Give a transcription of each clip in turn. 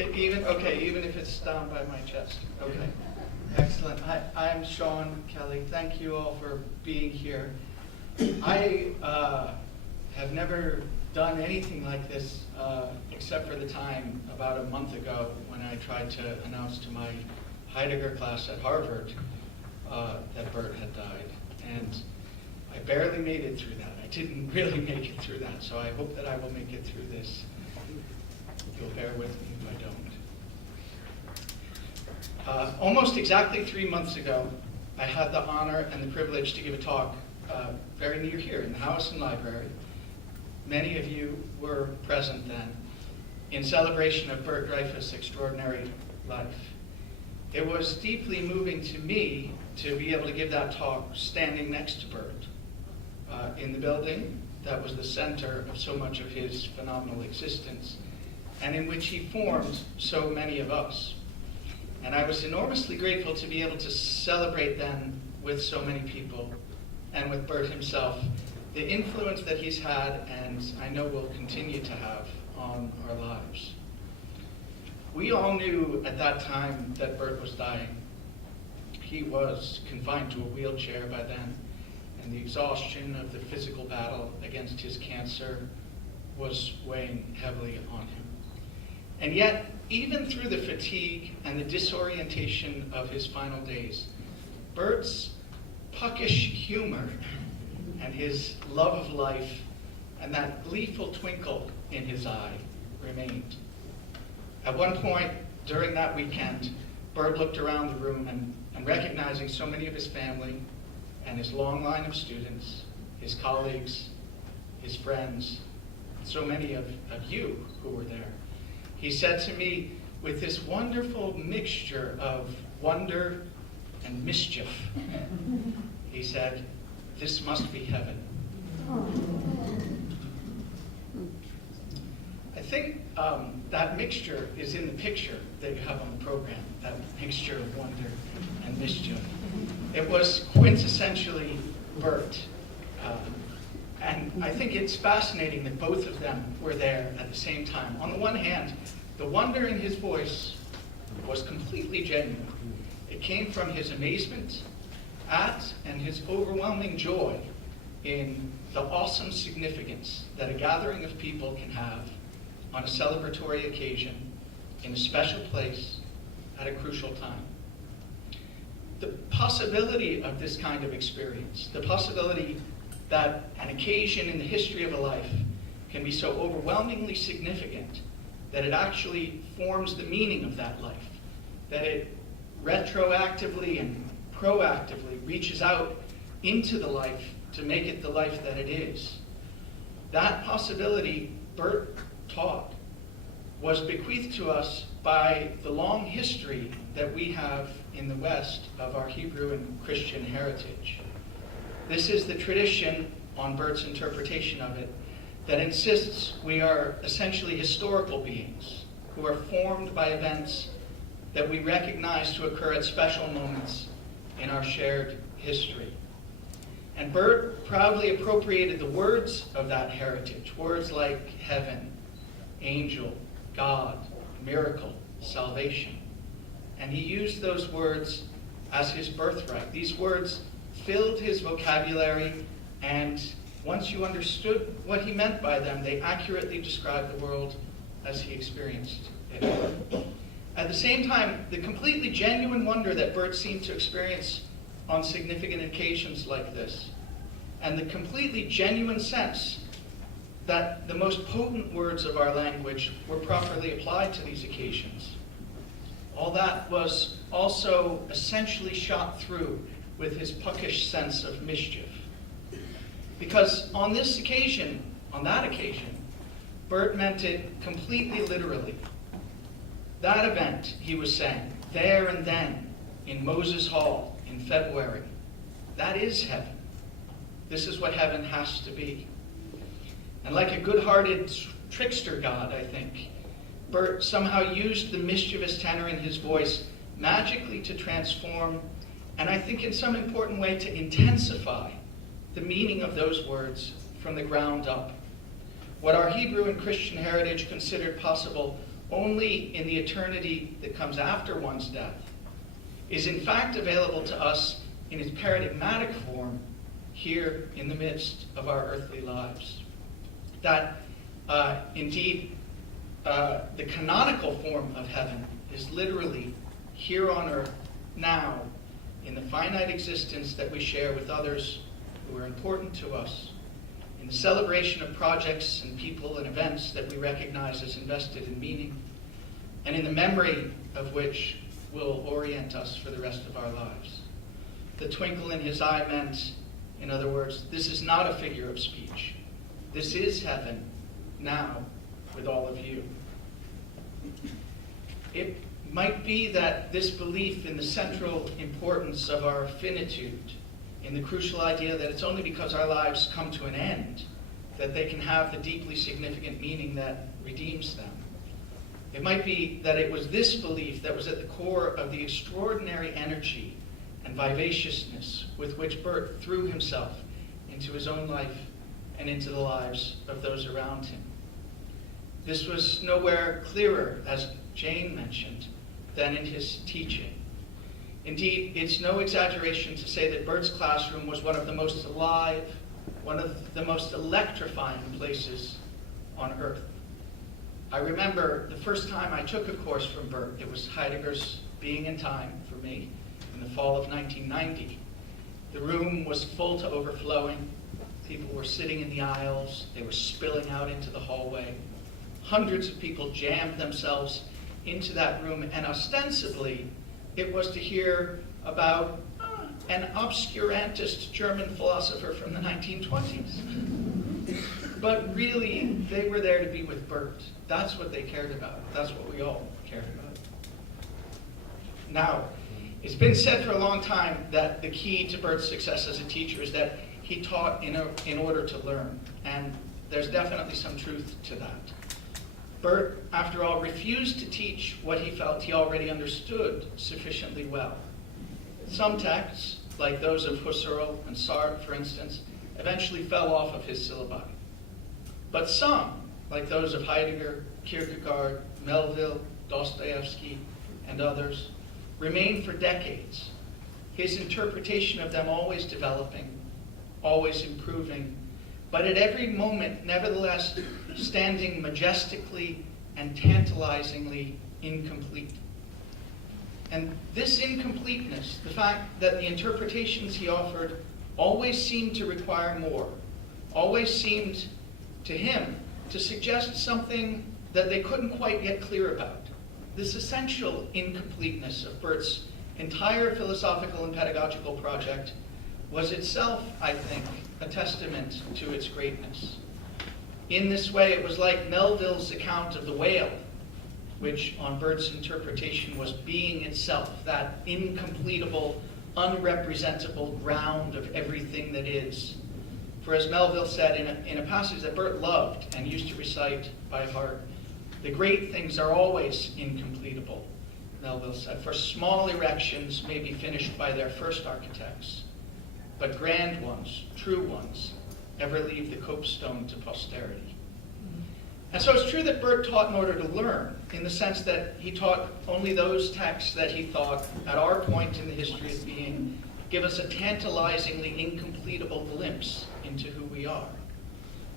Even if it's down by my chest. Okay, excellent. I'm Sean Kelley. Thank you all for being here. I have never done anything like this except for the time about a month ago when I tried to announce to my Heidegger class at Harvard that Bert had died. And I barely made it through that. I didn't really make it through that, so I hope that I will make it through this. You'll bear with me if I don't. Almost exactly 3 months ago, I had the honor and the privilege to give a talk very near here in the Howison Library. Many of you were present then, in celebration of Bert Dreyfuss' extraordinary life. It was deeply moving to me to be able to give that talk standing next to Bert in the building that was the center of so much of his phenomenal existence, and in which he formed so many of us. And I was enormously grateful to be able to celebrate then with so many people, and with Bert himself, the influence that he's had, and I know will continue to have, on our lives. We all knew at that time that Bert was dying. He was confined to a wheelchair by then, and the exhaustion of the physical battle against his cancer was weighing heavily on him. And yet, even through the fatigue and the disorientation of his final days, Bert's puckish humor and his love of life and that gleeful twinkle in his eye remained. At one point during that weekend, Bert looked around the room and recognizing so many of his family and his long line of students, his colleagues, his friends, so many of you who were there, he said to me with this wonderful mixture of wonder and mischief, he said, "This must be heaven." I think that mixture is in the picture that you have on the program, that mixture of wonder and mischief. It was quintessentially Bert. And I think it's fascinating that both of them were there at the same time. On the one hand, the wonder in his voice was completely genuine. It came from his amazement at and his overwhelming joy in the awesome significance that a gathering of people can have on a celebratory occasion, in a special place, at a crucial time. The possibility of this kind of experience, the possibility that an occasion in the history of a life can be so overwhelmingly significant that it actually forms the meaning of that life, that it retroactively and proactively reaches out into the life to make it the life that it is. That possibility, Bert taught, was bequeathed to us by the long history that we have in the West of our Hebrew and Christian heritage. This is the tradition, on Bert's interpretation of it, that insists we are essentially historical beings who are formed by events that we recognize to occur at special moments in our shared history. And Bert proudly appropriated the words of that heritage, words like heaven, angel, God, miracle, salvation. And he used those words as his birthright. These words filled his vocabulary, and once you understood what he meant by them, they accurately described the world as he experienced it. At the same time, the completely genuine wonder that Bert seemed to experience on significant occasions like this, and the completely genuine sense that the most potent words of our language were properly applied to these occasions, all that was also essentially shot through with his puckish sense of mischief. Because on that occasion, Bert meant it completely literally. That event, he was saying, there and then, in Moses Hall in February, that is heaven. This is what heaven has to be. And like a good-hearted trickster god, I think, Bert somehow used the mischievous tenor in his voice magically to transform, and I think in some important way to intensify, the meaning of those words from the ground up. What our Hebrew and Christian heritage considered possible only in the eternity that comes after one's death, is in fact available to us in its paradigmatic form here in the midst of our earthly lives. That indeed the canonical form of heaven is literally here on earth now in the finite existence that we share with others who are important to us, in the celebration of projects and people and events that we recognize as invested in meaning, and in the memory of which will orient us for the rest of our lives. The twinkle in his eye meant, in other words, this is not a figure of speech. This is heaven now with all of you. It might be that this belief in the central importance of our finitude, in the crucial idea that it's only because our lives come to an end that they can have the deeply significant meaning that redeems them. It might be that it was this belief that was at the core of the extraordinary energy and vivaciousness with which Bert threw himself into his own life and into the lives of those around him. This was nowhere clearer, as Jane mentioned, than in his teaching. Indeed, it's no exaggeration to say that Bert's classroom was one of the most alive, one of the most electrifying places on earth. I remember the first time I took a course from Bert. It was Heidegger's Being and Time for me in the fall of 1990. The room was full to overflowing. People were sitting in the aisles. They were spilling out into the hallway. Hundreds of people jammed themselves into that room, and ostensibly it was to hear about an obscurantist German philosopher from the 1920s. But really, they were there to be with Bert. That's what they cared about. That's what we all cared about. Now, it's been said for a long time that the key to Bert's success as a teacher is that he taught in order to learn. And there's definitely some truth to that. Bert, after all, refused to teach what he felt he already understood sufficiently well. Some texts, like those of Husserl and Sartre, for instance, eventually fell off of his syllabi. But some, like those of Heidegger, Kierkegaard, Melville, Dostoevsky, and others, remained for decades, his interpretation of them always developing, always improving, but at every moment, nevertheless, standing majestically and tantalizingly incomplete. And this incompleteness, the fact that the interpretations he offered always seemed to require more, always seemed to him to suggest something that they couldn't quite get clear about. This essential incompleteness of Bert's entire philosophical and pedagogical project was itself, I think, a testament to its greatness. In this way, it was like Melville's account of the whale, which on Bert's interpretation was being itself, that incompletable, unrepresentable ground of everything that is. For as Melville said in a passage that Bert loved and used to recite by heart, the great things are always incompletable, Melville said, for small erections may be finished by their first architects, but grand ones, true ones, ever leave the copestone to posterity. And so it's true that Bert taught in order to learn, in the sense that he taught only those texts that he thought, at our point in the history of being, give us a tantalizingly incompletable glimpse into who we are.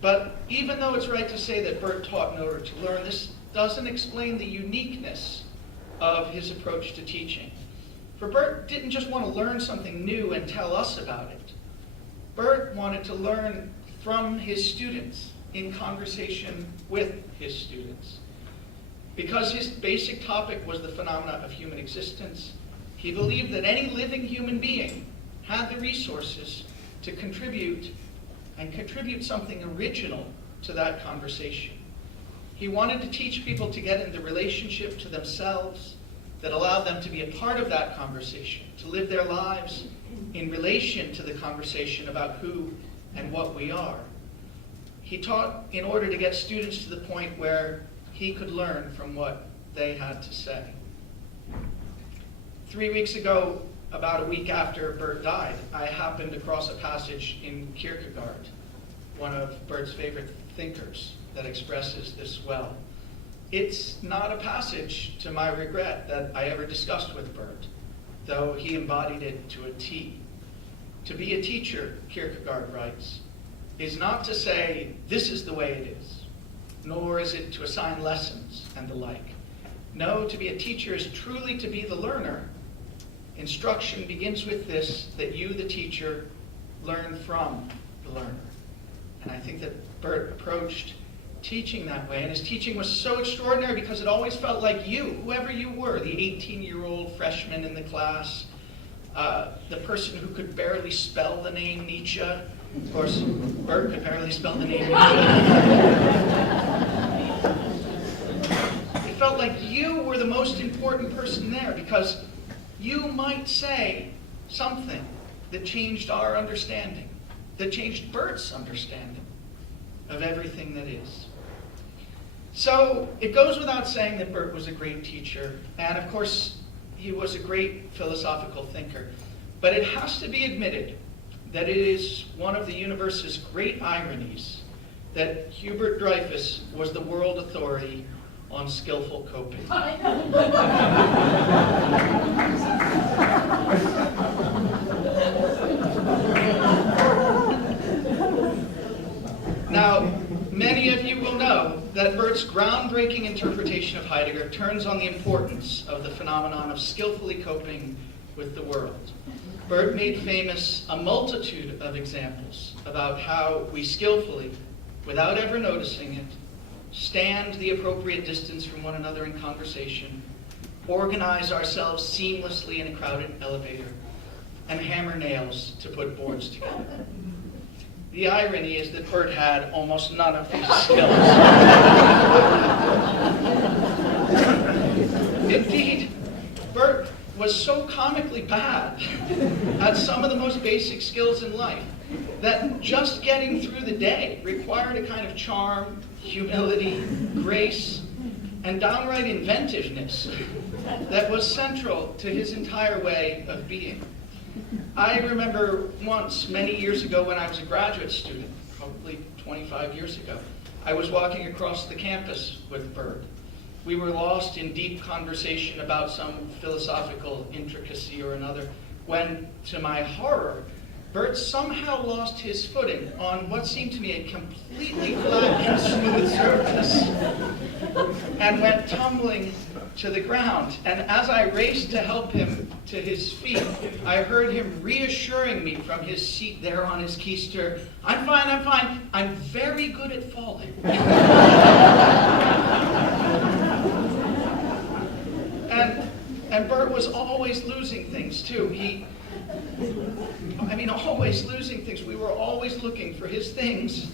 But even though it's right to say that Bert taught in order to learn, this doesn't explain the uniqueness of his approach to teaching. For Bert didn't just want to learn something new and tell us about it. Bert wanted to learn from his students, in conversation with his students. Because his basic topic was the phenomena of human existence, he believed that any living human being had the resources to contribute something original to that conversation. He wanted to teach people to get in the relationship to themselves that allowed them to be a part of that conversation, to live their lives in relation to the conversation about who and what we are. He taught in order to get students to the point where he could learn from what they had to say. 3 weeks ago, about a week after Bert died, I happened across a passage in Kierkegaard, one of Bert's favorite thinkers, that expresses this well. It's not a passage, to my regret, that I ever discussed with Bert, though he embodied it to a T. To be a teacher, Kierkegaard writes, is not to say, this is the way it is, nor is it to assign lessons and the like. No, to be a teacher is truly to be the learner. Instruction begins with this, that you, the teacher, learn from the learner. And I think that Bert approached teaching that way, and his teaching was so extraordinary because it always felt like you, whoever you were, the 18-year-old freshman in the class, the person who could barely spell the name Nietzsche. Of course, Bert could barely spell the name Nietzsche. It felt like you were the most important person there because you might say something that changed our understanding, that changed Bert's understanding of everything that is. So it goes without saying that Bert was a great teacher, and of course he was a great philosophical thinker. But it has to be admitted that it is one of the universe's great ironies that Hubert Dreyfus was the world authority on skillful coping. Now, many of you will know that Bert's groundbreaking interpretation of Heidegger turns on the importance of the phenomenon of skillfully coping with the world. Bert made famous a multitude of examples about how we skillfully, without ever noticing it, stand the appropriate distance from one another in conversation, organize ourselves seamlessly in a crowded elevator, and hammer nails to put boards together. The irony is that Bert had almost none of these skills. Indeed, Bert was so comically bad at some of the most basic skills in life that just getting through the day required a kind of charm, humility, grace, and downright inventiveness that was central to his entire way of being. I remember once, many years ago when I was a graduate student, probably 25 years ago, I was walking across the campus with Bert. We were lost in deep conversation about some philosophical intricacy or another, when, to my horror, Bert somehow lost his footing on what seemed to me a completely flat and smooth surface and went tumbling to the ground. And as I raced to help him to his feet, I heard him reassuring me from his seat there on his keister, I'm fine, I'm very good at falling. And Bert was always losing things too. Always losing things. We were always looking for his things.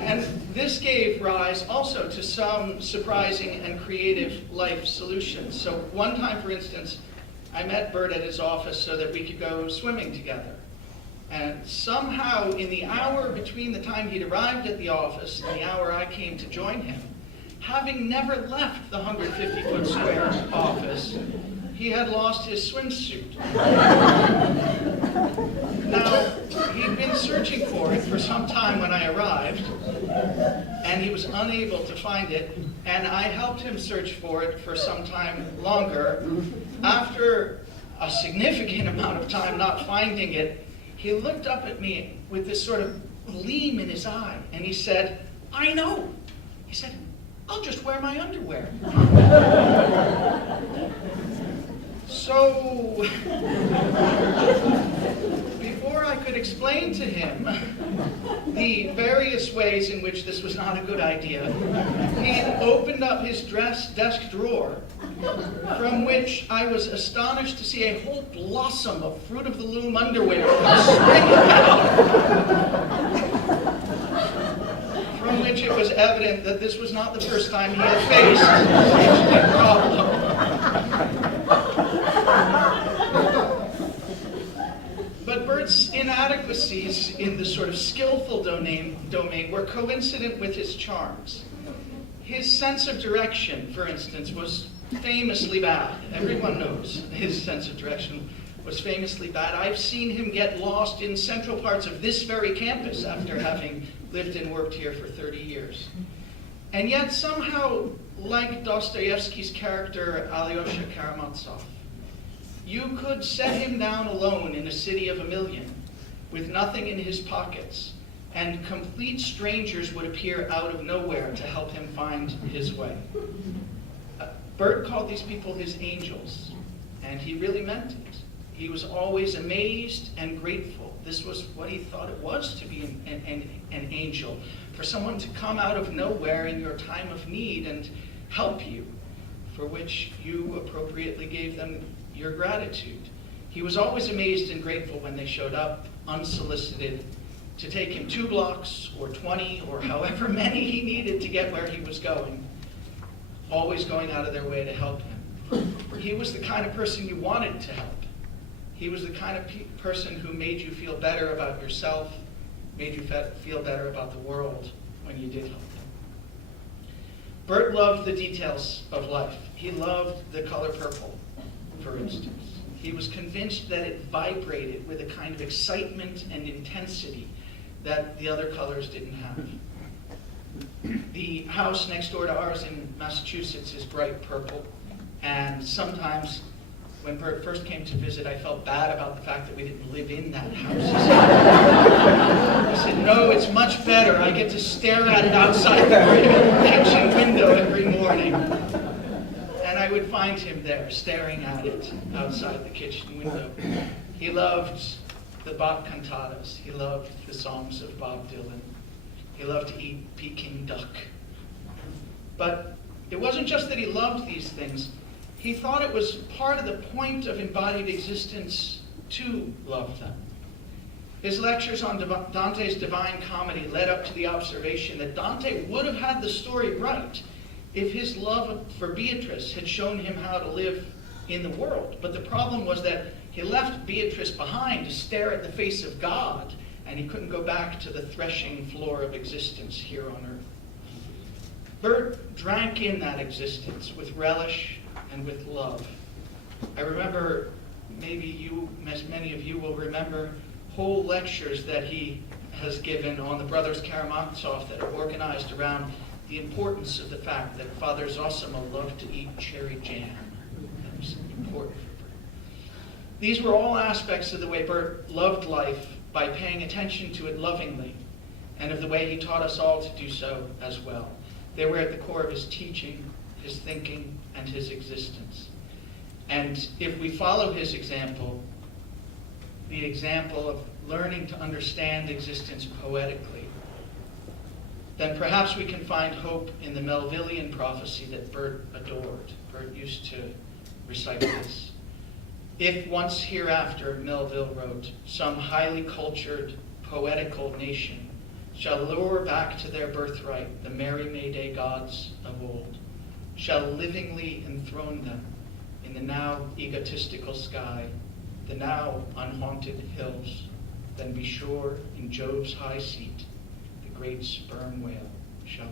And this gave rise also to some surprising and creative life solutions. So one time, for instance, I met Bert at his office so that we could go swimming together. And somehow, in the hour between the time he'd arrived at the office and the hour I came to join him, having never left the 150-foot square office, he had lost his swimsuit. Now, he'd been searching for it for some time when I arrived, and he was unable to find it, and I helped him search for it for some time longer. After a significant amount of time not finding it, he looked up at me with this sort of gleam in his eye, and he said, I know. He said, I'll just wear my underwear. So, before I could explain to him the various ways in which this was not a good idea, he opened up his desk drawer, from which I was astonished to see a whole blossom of Fruit of the Loom underwear springing out, from which it was evident that this was not the first time he had faced a problem. But Bert's inadequacies in the sort of skillful domain were coincident with his charms. His sense of direction, for instance, was famously bad. Everyone knows his sense of direction was famously bad. I've seen him get lost in central parts of this very campus after having lived and worked here for 30 years. And yet somehow like Dostoevsky's character Alyosha Karamazov. You could set him down alone in a city of 1,000,000, with nothing in his pockets, and complete strangers would appear out of nowhere to help him find his way. Bert called these people his angels, and he really meant it. He was always amazed and grateful. This was what he thought it was to be an angel, for someone to come out of nowhere in your time of need and help you, for which you appropriately gave them your gratitude. He was always amazed and grateful when they showed up, unsolicited, to take him 2 blocks or 20 or however many he needed to get where he was going, always going out of their way to help him. He was the kind of person you wanted to help. He was the kind of person who made you feel better about yourself, made you feel better about the world when you did help them. Bert loved the details of life. He loved the color purple, for instance. He was convinced that it vibrated with a kind of excitement and intensity that the other colors didn't have. The house next door to ours in Massachusetts is bright purple, and sometimes when Bert first came to visit, I felt bad about the fact that we didn't live in that house. He said, no, it's much better. I get to stare at it outside the kitchen window every morning. And I would find him there, staring at it outside the kitchen window. He loved the Bach cantatas. He loved the songs of Bob Dylan. He loved to eat Peking duck. But it wasn't just that he loved these things. He thought it was part of the point of embodied existence to love them. His lectures on Dante's Divine Comedy led up to the observation that Dante would have had the story right if his love for Beatrice had shown him how to live in the world. But the problem was that he left Beatrice behind to stare at the face of God, and he couldn't go back to the threshing floor of existence here on earth. Bert drank in that existence with relish and with love. I remember, many of you will remember, whole lectures that he has given on the brothers Karamazov that are organized around the importance of the fact that Father Zosima loved to eat cherry jam. That was important for Bert. These were all aspects of the way Bert loved life by paying attention to it lovingly, and of the way he taught us all to do so as well. They were at the core of his teaching, his thinking, and his existence. And if we follow his example, the example of learning to understand existence poetically, then perhaps we can find hope in the Melvillian prophecy that Bert adored. Bert used to recite this. If once hereafter, Melville wrote, some highly cultured, poetical nation shall lure back to their birthright the merry May Day gods of old, shall livingly enthrone them in the now egotistical sky, the now unhaunted hills, then be sure in Jove's high seat, the great sperm whale shall